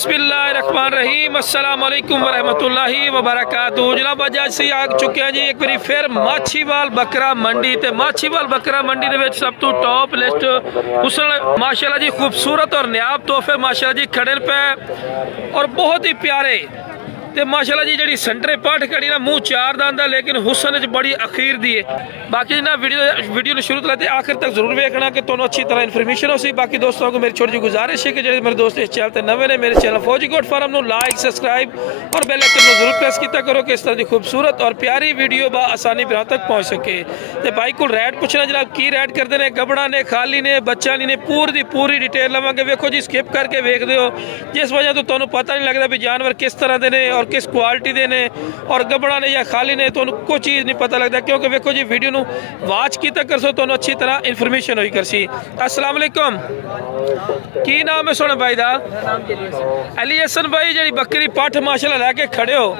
बिस्मिल्लाहिर्रहमानिर्रहीम अस्सलाम वालेकुम वरहमतुल्लाहि वबरकातुहू। जनाब अज असीं आ चुके हैं जी एक बार फिर माछीवाल बकरा मंडी। तो माछीवाल बकरा मंडी दे विच सब तो टॉप लिस्ट हुसन माशाअल्लाह जी खूबसूरत और नायाब तोहफे माशाअल्लाह जी खड़े पे और बहुत ही प्यारे। तो माशाअल्लाह जी जी सेंटर पाठ खड़ी ना मूँह चार दांदा लेकिन हुसन च बड़ी अखीर दी है। बाकी ना वीडियो ने शुरू तो लेते आखिर तक जरूर देखना कि तुम्हें अच्छी तरह इन्फॉर्मेशन हो सी। बाकी दोस्तों को मेरी छोटी जी गुजारिश है कि जो मेरे दोस्त इस चैनल पर नवे ने मेरे चैनल फौजी गोट फार्म को लाइक सब्सक्राइब और बेल आइकन को जरूर प्रेस किया करो कि इस तरह की खूबसूरत और प्यारी वीडियो आसानी बिरा तक पहुँच सके। तो भाई को रेट पूछना जनाब की रेट करते हैं गबड़ा ने खाली ने बच्चा ने पूरी डिटेल लवांगे। वेखो जी स्किप करके वेख दो जिस वजह तो तुम्हें पता नहीं लगता भी जानवर किस तरह के ने और किस क्वालिटी दे ने और गबड़ा ने या खाली ने तो कोई चीज़ नहीं पता लगता क्योंकि वेखो जी वीडियो नू वाच किया कर सो तो अच्छी तरह इन्फॉर्मेशन हुई कर सी। अस्सलाम वालेकुम की नाम है सोने भाई दा? अली हसन भाई जी बकरी पठ माशाल्लाह लैके खड़े हो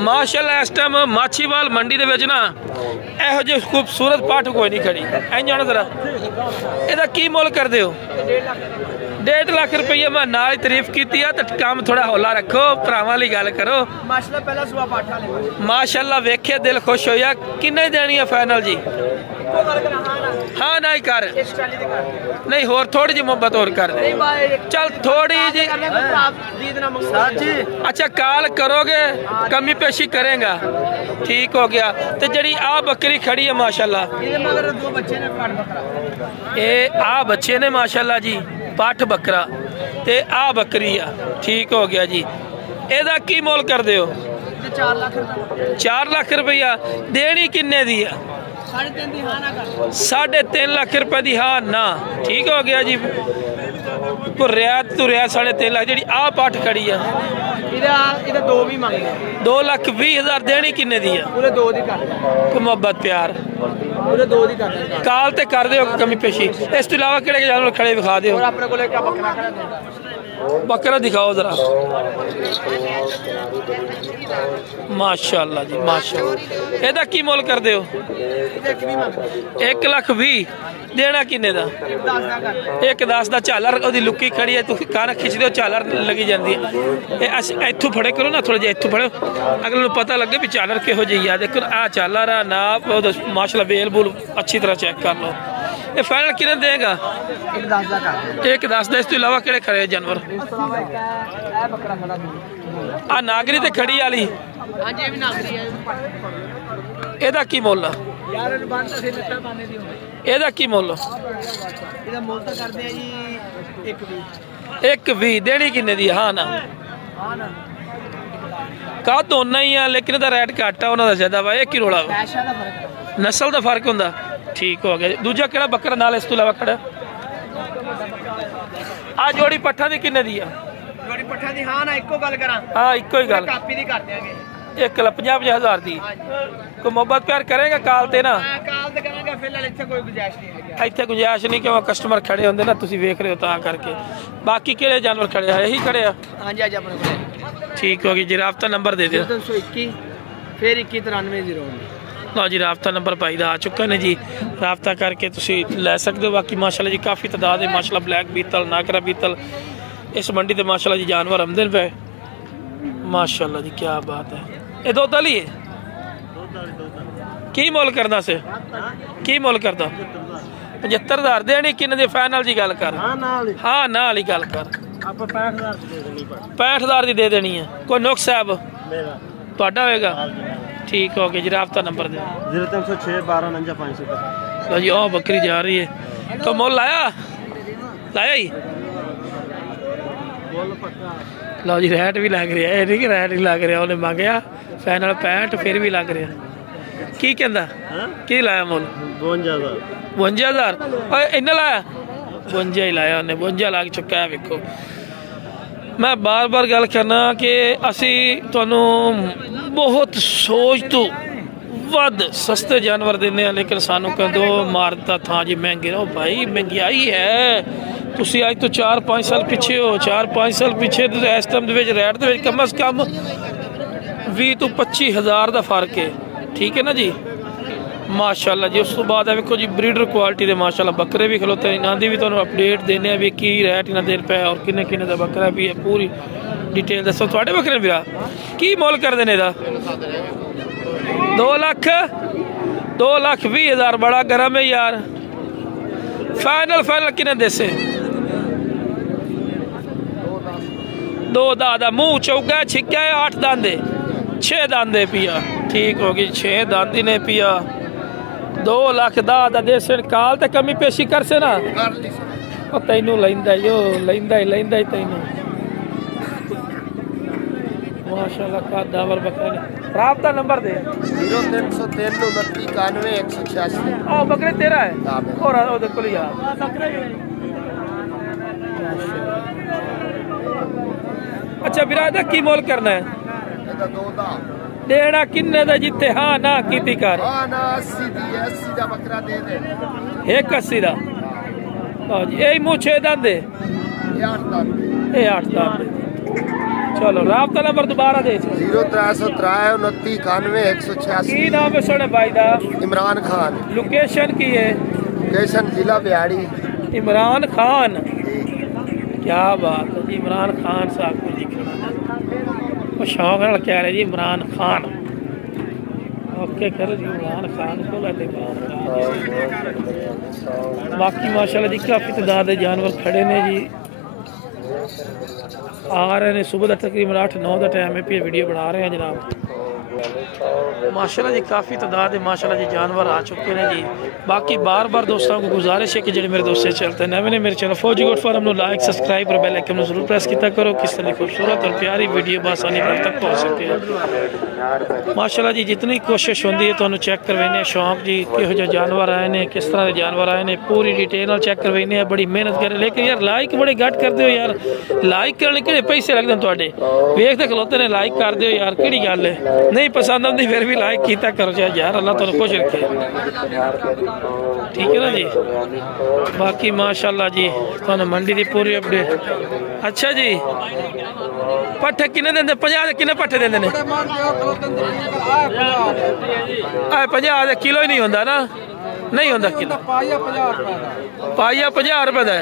माशाल्लाह इस टाइम माछीवाल मंडी दे विच ना एहो जी खूबसूरत पठ कोई नहीं खड़ी। ऐ जाना जरा एदा की मुल कर दे हो? 1.5 लाख रुपये मैं नाल तारीफ की तो काम थोड़ा हौला रखो भरावां वाली गल करो। माशाल्लाह वेखे दिल खुश होया। किन्ने देनी है फाइनल जी? हाँ ना ही कर नहीं होर थोड़ी जी मोहब्बत और कर दे चल थोड़ी जी। अच्छा काल करोगे कमी पेशी करेगा ठीक हो गया। तो जड़ी आ बकरी खड़ी है माशाल्लाह ये आ बच्चे ने माशाल्लाह जी पठ बकरा ते आ बकरी आ ठीक हो गया जी। एदा की मोल कर दे हो? 4 लाख रुपया देनी किन्ने दी है? 3.5 लाख रुपए दी हाँ ना ठीक हो गया जी। रियात तो रियात 3.5 लाख जी आ पठ खड़ी है 2,20,000 देनी किन्ने दी है? मोहब्बत प्यार काल ते कर दो कमी पेशी। इस तो इलावा किहड़े जानवर खड़े विखा दो? बकरा दिखाओ जरा माशाल्लाह जी माशाल्लाह। एदा की मोल कर दे हो? 1,20,000 देना किन्ने दा? 1,10 दा झालर ओदी लुकी खड़ी है तू कान खिंच दो झालर लगी जाती है। इत्थों फड़े करो ना थोड़ा जिहा इत्थों फड़ो अगले नूं पता लगे भी झालर किहो जी है। देखो आ झालर आ नाप माशाल्लाह बेल बूल अच्छी तरह चेक कर लो। ये फाइनल किन्ने देगा? 1,10 दा। इस तो इलावा किहड़े खड़े जानवर? आ नागरी ते खड़ी वाली एदा की मोल? एदा की मोल? 1,20 देनी किन्ने दी? हाँ ना का दोना ही है लेकिन एदा रेट घट है उन्होंने ज्यादा वा। एक ही रोला नस्ल का फर्क होंदा ठीक हो गया। दूजा केड़ा बकरा नाल इस तो इलावा खड़ा? आ जोड़ी पट्ठा दी किन्ने दी है? जोड़ी पट्ठा दी हाँ ना इक्को गल करा हाँ इक्को ही गल कापी दी कर देंगे 1,50,000 दी। कोई मोहब्बत प्यार करेगा काल ते ना काल ते करांगे फिलहाल इत्थे कोई गुंजाइश नहीं है। इत्थे गुंजाइश नहीं क्यों कस्टमर खड़े होंदे ना तुसीं वेख रहे हो तां करके। बाकी किहड़े जानवर खड़े है? यही खड़े आ हां जी। आज अपने कोल ठीक हो गई जी। राब्ता नंबर दे दिओ 321 फिर 219309 लो जी। राब्ता नंबर भाई का आ चुका ने जी राब्ता करके तुसीं लै सकदे हो। बाकी माशाल्लाह जी काफ़ी तादाद है माशाल्लाह ब्लैक बीतल नागरा बीतल इस मंडी ते माशाल्लाह जी जानवर आमदे पे माशाल्लाह जी क्या बात है। ये दुध वाली है की मोल करदा से? की मोल करदा? 75,000 देनी किन्ने दी फाइनल जी गल कर? हाँ ना वाली गल कर 65,000 दी दे देनी है। कोई नुक्स है तुहाडा होएगा ठीक हो गया जी। राब्ता नंबर दे 0306 12 49 500 लो जी। ओ बकरी जा रही है तो मोल लाया ही लो जी। रेट भी लग रहा है नहीं कि रेट नहीं लग रहा उन्हें मांगया फाइनल 65 फिर भी लग रहा की कहता की लाया मोल? 52,000 इन्ना लाया 52 ही लाया उन्हें 52 लग चुका है। वेखो मैं बार बार गल करना कि असी तुहानू बहुत सोच तो वध सस्ते जानवर देने लेकिन सानू कदों मारता था जी महंगे ना भाई महंगाई है। तुसी अज तो 4-5 साल पिछे हो 4-5 साल पिछे इस टाइम रेट के कम अज कम 20 तो 25,000 का फर्क है ठीक है ना जी। माशाल्लाह जी। उस तो बाद देखो जी ब्रीडर क्वालिटी के माशाल्लाह बकरे भी खलोते हैं। इन्हों की भी तुहानू अपडेट देने भी की रेट इन्हें देर पे और किन्ने किन्ने का बकरा भी है पूरी डिटेल दसो। थोड़े बकरे भरा की मोल कर देने का 2,20,000 बड़ा गर्म है यार। फाइनल फाइनल किन्ने देसे 2 दादा मुँह चौका छिक्का है 8 दांदे 6 दांदे पिया ठीक होगी 6 दांदी ने पिया 2,10,000 देसे काल ते कमी पेशी कर से ना तैनू लेंदा ही तैनू माशाल्लाह का दावर बकरे ने। राबता नंबर दे 0393 ओ बकरे तेरा है और देखो लिया अच्छा बिरादा की मोल करना है देना किन्ने दा जिथे हाँ ना कीती कर 80 दा बकरा दे दे 180 दा हाँ जी यही मुँह 6 दांदे ये 8 दांदे। चलो राबता नंबर दोबारा दे 0303 29 91 186। की नाम है सोने भाई दा इमरान खान। लोकेशन की है लोकेशन जिला बिहाड़ी। इमरान खान क्या बात है जी। इमरान खान साहब को जी वो शौक नाल कह रहे जी इमरान खान ओके करो जी इमरान खान को लेते इमरान खान। बाकी माशाल्लाह जी काफ़ी तादाद के जानवर खड़े ने जी आ रहे हैं। सुबह का तकरीबन 8-9 का टाइम है फिर वीडियो बना रहे हैं जनाब। माशाल्लाह जी काफ़ी तादाद है माशाल्लाह जी जानवर आ चुके हैं जी। बाकी बार बार दोस्तों को गुजारिश है कि जो मेरे दोस्त चलते हैं नवे ने मेरे चैनल फौजी गोट फार्म को लाइक सब्सक्राइब और बेल आइकन जरूर प्रेस किया करो किस तरह खूबसूरत और प्यारी वीडियो बसानी तक पहुँच सके। माशाल्लाह जी जितनी कोशिश होती है तो चेक करवाने शौक जी किहो जिहे जानवर आए हैं किस तरह के जानवर आए हैं पूरी डिटेल चेक करवाने बड़ी मेहनत करें। लेकिन यार लाइक बड़े घट कर दो यार लाइक करने के पैसे लगते हैं थोड़े वेखते खलोते ने लाइक कर दो यार कि गल है नहीं पसंद आती फिर भी लाइक किया करो यार अल्लाह तुहानू खुश रखे ठीक है ना जी। बाकी माशाल्लाह जी तुहानू मंडी की पूरी अपडेट। अच्छा जी पट्ठे किन्ने देंदे 50 किन्ने पट्ठे देंदे ने 50 किलो ही नहीं होंदा ना नहीं होंदा किलो पाइया 50 रुपए का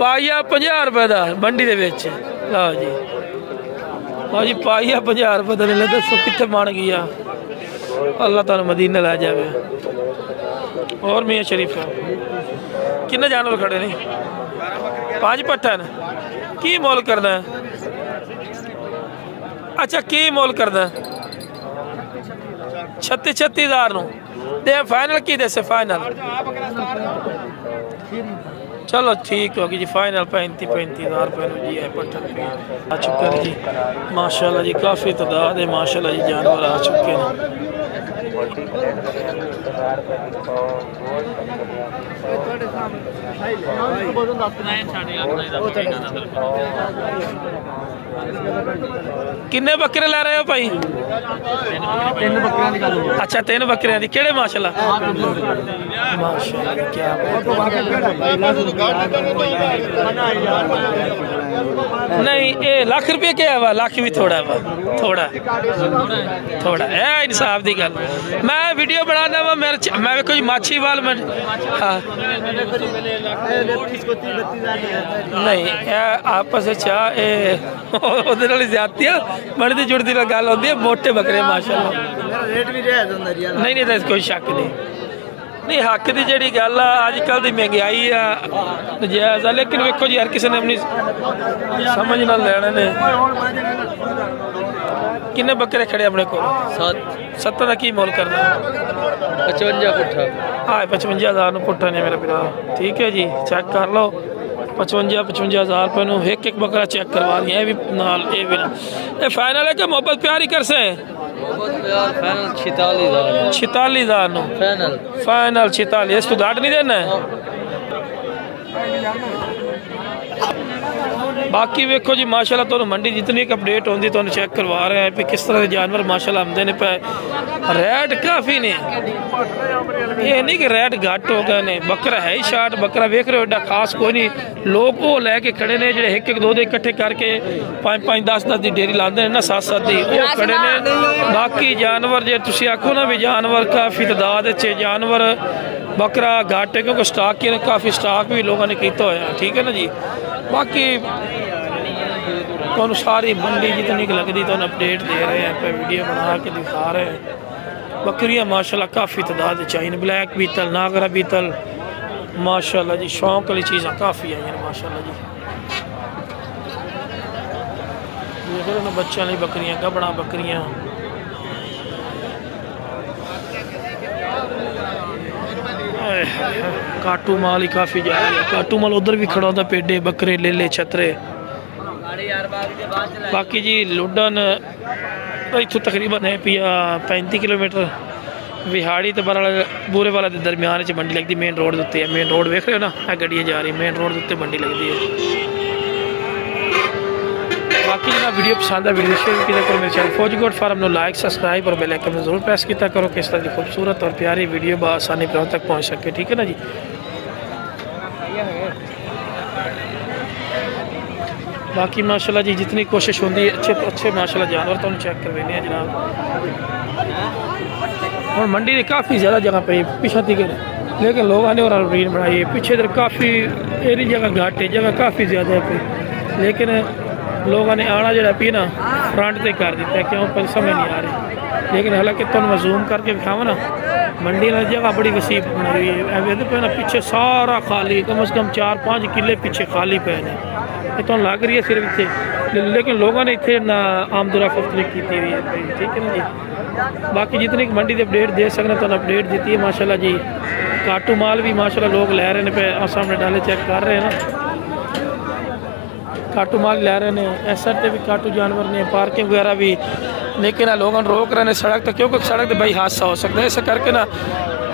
पाइया 50 रुपए का मंडी के विच लो जी हाँ जी पाइया 50 रुपए का ले दसो कितने बन गया अल्लाह तुहानू मदीने लै जावे। और मियाँ शरीफ किन्ने जानवर खड़े ने 5 पट्ठे ने की मोल करना है। अच्छा की मोल करना 36,000 दे फाइनल की दे फाइनल चलो ठीक होगी जी फाइनल 35,000 रुपये जी है पट्ठा आ चुके हैं जी माशाल्लाह जी काफ़ी तादाद है माशाल्लाह जी जानवर आ चुके हैं। किन्ने बकरे लै रहे हो भाई 3 बकरियां। अच्छा 3 बकरियां दी केड़े माशाल्लाह माशाल्लाह क्या नहीं ये लाख रुपये क्या है लाख भी थोड़ा वा थोड़ा थोड़ा है इंसाफ की गल। मैं वीडियो बनाना वा मैं कोई माछी वाल में हाँ नहीं आपस ज्यादती बनती जुड़ती गल होती है मोटे बकरे माशाल्लाह नहीं नहीं कोई शक नहीं हक की जी गल अजकल की महंगाई जायज़ है लेकिन वेखो जी हर किसी ने अपनी समझ ना लेने ने। किन्ने बकरे खड़े अपने को 7 का की मोल करना 55 पुट्ठा हाँ 55,000 पुट्ठा ने मेरा भरा ठीक है जी चेक कर लो 55,000 रुपये एक बकरा चेक करवा दिया ये भी नाल ये भी ना ये फाइनल है कि मोहब्बत प्यार ही कर से 46,000 फाइनल 46 इस तो घाट नहीं देना है बाकी वेखो जी माशाल्लाह तुहानू मंडी जितनी एक अपडेट होंदी तुहानू चेक करवा रहे हैं भी किस तरह के जानवर माशाल्लाह आमदे ने पे रेट काफ़ी ने ये नहीं कि रेट घट हो गए ने बकरा है ही शार्ट बकरा वेख रहे हो एडा खास कोई नहीं लोग वो लैके खड़े ने जो एक एक दो इकट्ठे करके 5-5 10-10 की डेरी लाते हैं ना 7-7 की वो खड़े ने बाकी जानवर जे तुसी आखो ना भी जानवर काफ़ी तादाद जानवर बकरा घट है क्योंकि स्टाक की काफ़ी स्टाक भी लोगों ने किया होया ठीक है ना जी बाकी तो सारी मंडी जितनी लगती तो अपडेट दे रहे हैं पे वीडियो बना के दिखा रहे हैं बकरियां माशाल्लाह काफ़ी तादाद चाहिए ब्लैक बीतल नागरा बीतल माशाल्लाह जी शौक वाली चीज़ें काफ़ी आई हैं माशाल्लाह जी देख रहे हैं बच्चों वाली बकरियां गबड़ा बकरियां काटू माल ही काफ़ी जा रहा है काटू माल उधर भी खड़ा होता पेडे बकरे लेले छतरे बाकी जी लुडन इतों तकरीबन है पिया 35 किलोमीटर विहाड़ी तो बूरे वाला के दरम्यान मंडी लगती मेन रोड उत्ते है मेन रोड वेख रहे हो ना गड्डियां जा रही मेन रोड उत्ते मंडी लगती है बाकी जो वीडियो पसंद है वीडियो शेयर किया करो मेरे चैनल फौजी गोट फार्म को लाइक सब्सक्राइब और बेल आइकन में जरूर प्रेस किया करो किस तरह की खूबसूरत और प्यारी वीडियो बआसानी पर तक पहुँच सके ठीक है ना जी बाकी माशाल्लाह जी जितनी कोशिश होती है अच्छे तो अच्छे माशाल्लाह जानवर तो चेक करवाने जनाब और मंडी काफ़ी ज़्यादा जगह पे पिछा थी लेकिन लोगों ने और रूटीन बनाई है पीछे इधर काफ़ी एरी जगह घाट है जगह काफ़ी ज़्यादा है पे लेकिन लोगों ने आना जरा पी ना फ्रंट से कर दिता है क्यों पर समझ नहीं आ रही लेकिन हालांकि तुम मैं जूम करके दिखावा ना मंडी में जगह बड़ी वसी बनाई हुई है पे ना पीछे सारा खाली कम से कम 4-5 किले पीछे खाली पे ने तो लग रही है सिर्फ इतने लेकिन लोगों ने इतने ना आमदोरफ्त की हुई है ठीक है ना जी बाकी जितनी मंडी की अपडेट दे सकते तो अपडेट दी है माशाल्लाह जी काटू माल भी माशाल्लाह लोग लै रहे हैं पे सामने डाले चेक कर रहे हैं ना काटू माल लै रहे हैं इस साइड भी काटू जानवर ने पार्किंग वगैरह भी लेकिन लोगों रोक रहे हैं सड़क तक क्योंकि सड़क तो भाई हादसा हो सकता है इस करके ना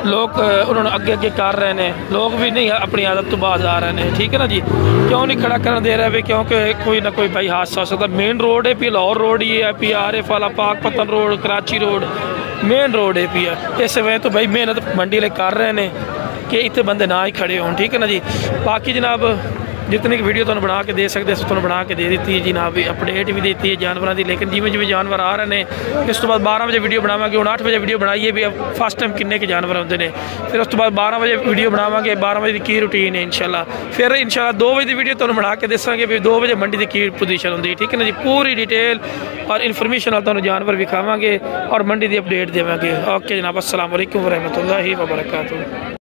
लोग उन्होंने अगे अगे कर रहे हैं लोग भी नहीं अपनी आदत तो बाद आ रहे हैं ठीक है ना जी क्यों नहीं खड़ा कर दे रहे क्योंकि कोई ना कोई भाई हादसा हो सकता मेन रोड है पी लाहौर रोड ही है पी आरिफ वाला पाक पतन road Karachi road main road है पी इस वजह तो भाई मेहनत मंडी ले कर रहे हैं कि इतने बंदे ना ही खड़े हो ठीक है ना जी बाकी जनाब जितनी वीडियो तुम बना के दे सकते तुम बना के दे दी है जनाब अपडेट भी देती है जानवरों की लेकिन जिमें जिमें जानवर आ रहे हैं इस तो बाद 12 बजे वीडियो बनावांगे हूँ 8 बजे वीडियो बनाइए भी फर्स्ट टाइम किन्ने के जानवर आते हैं फिर उस तो बाद 12 बजे वीडियो बनावांगे 12 बजे की रूटीन है इंशाल्लाह फिर इंशाल्लाह 2 बजे की वीडियो तुम बना के दसांगे भी 2 बजे मंडी की पोजीशन होंगी ठीक है ना जी पूरी डिटेल और इन्फॉर्मेशन तुम जानवर विखावांगे और मंडी की अपडेट देवांगे ओके जनाब अस्सलाम वालेकुम व रहमतुल्लाहि व बरकातुहू।